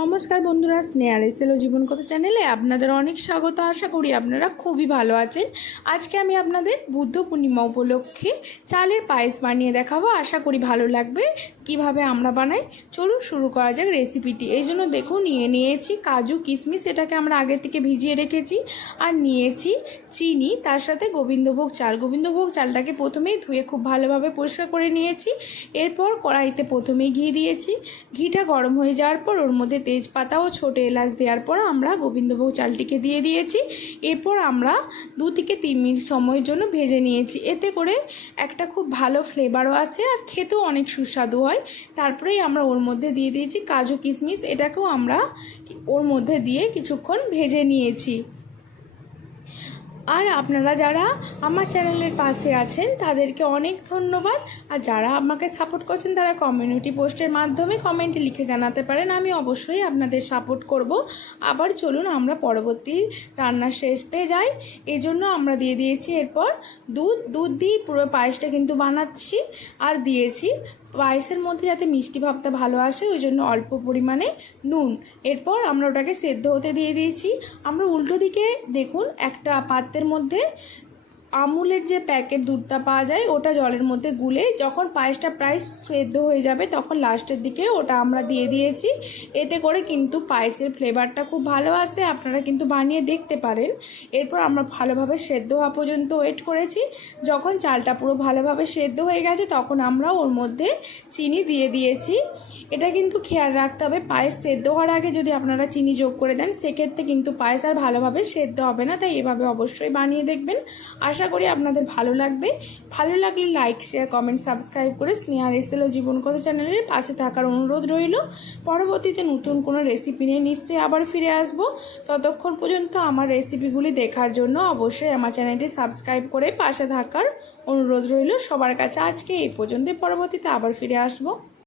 নমস্কার বন্ধুরা স্নেহার এসেলো জীবন কথা চ্যানেলে আপনাদের অনেক স্বাগত। আশা করি আপনারা খুবই ভালো আছেন। আজকে আমি আপনাদের বুদ্ধ পূর্ণিমা উপলক্ষে চালের পায়েস বানিয়ে দেখাবো। আশা করি ভালো লাগবে। কীভাবে আমরা বানাই? চলুন শুরু করা যাক রেসিপিটি এই জন্য দেখুন, নিয়ে নিয়েছি কাজু, কিশমিশ, এটাকে আমরা আগে থেকে ভিজিয়ে রেখেছি। আর নিয়েছি চিনি, তার সাথে গোবিন্দভোগ চাল। গোবিন্দভোগ চালটাকে প্রথমেই ধুয়ে খুব ভালোভাবে পরিষ্কার করে নিয়েছি। এরপর কড়াইতে প্রথমেই ঘি দিয়েছি। ঘিটা গরম হয়ে যাওয়ার পর ওর মধ্যে তেজপাতা ও ছোটো এলাচ দেওয়ার পর আমরা গোবিন্দভোগ চালটিকে দিয়ে দিয়েছি। এরপর আমরা দু থেকে তিন মিনিট সময়ের জন্য ভেজে নিয়েছি। এতে করে একটা খুব ভালো ফ্লেভারও আছে আর খেতেও অনেক সুস্বাদু হয়। তারপরেই আমরা ওর মধ্যে দিয়ে দিয়েছি কাজু কিশমিশ। এটাকেও আমরা ওর মধ্যে দিয়ে কিছুক্ষণ ভেজে নিয়েছি। আর আপনারা যারা আমার চ্যানেলের পাশে আছেন, তাদেরকে অনেক ধন্যবাদ। আর যারা আমাকে সাপোর্ট করছেন, তারা কমিউনিটি পোস্টের মাধ্যমে কমেন্টে লিখে জানাতে পারেন। আমি অবশ্যই আপনাদের সাপোর্ট করব। আবার চলুন, আমরা পরবর্তী রান্নার শেষ পেয়ে যাই। এই জন্য আমরা দিয়ে দিয়েছি এরপর দুধ। দুধ দিয়ে পুরো পায়েসটা কিন্তু বানাচ্ছি আর দিয়েছি পায়েসের মধ্যে যাতে মিষ্টি ভাবটা ভালো আসে, ওই জন্য অল্প পরিমাণে নুন। এরপর আমরা ওটাকে সেদ্ধ হতে দিয়ে দিয়েছি। আমরা উল্টো দিকে দেখুন, একটা পাত্রের মধ্যে আমুলের যে প্যাকেট দুধটা পাওয়া যায়, ওটা জলের মধ্যে গুলে যখন পায়েসটা প্রায় সেদ্ধ হয়ে যাবে, তখন লাস্টের দিকে ওটা আমরা দিয়ে দিয়েছি। এতে করে কিন্তু পায়েসের ফ্লেভারটা খুব ভালো আসে, আপনারা কিন্তু বানিয়ে দেখতে পারেন। এরপর আমরা ভালোভাবে সেদ্ধ হওয়া পর্যন্ত ওয়েট করেছি। যখন চালটা পুরো ভালোভাবে সেদ্ধ হয়ে গেছে, তখন আমরা ওর মধ্যে চিনি দিয়ে দিয়েছি। এটা কিন্তু খেয়াল রাখতে হবে, পায়েস সেদ্ধ হওয়ার আগে যদি আপনারা চিনি যোগ করে দেন, সেক্ষেত্রে কিন্তু পায়েস আর ভালোভাবে সেদ্ধ হবে না, তাই এভাবে অবশ্যই বানিয়ে দেখবেন। আশা করি আপনাদের ভালো লাগবে। ভালো লাগলে লাইক শেয়ার কমেন্ট সাবস্ক্রাইব করে স্নেহার এসেল ও জীবন কথা চ্যানেলের পাশে থাকার অনুরোধ রইল। পরবর্তীতে নতুন কোনো রেসিপি নিয়ে নিশ্চয়ই আবার ফিরে আসব। ততক্ষণ পর্যন্ত আমার রেসিপিগুলি দেখার জন্য অবশ্যই আমার চ্যানেলটি সাবস্ক্রাইব করে পাশে থাকার অনুরোধ রইল। সবার কাছে আজকে এই পর্যন্ত পরবর্তীতে আবার ফিরে আসব।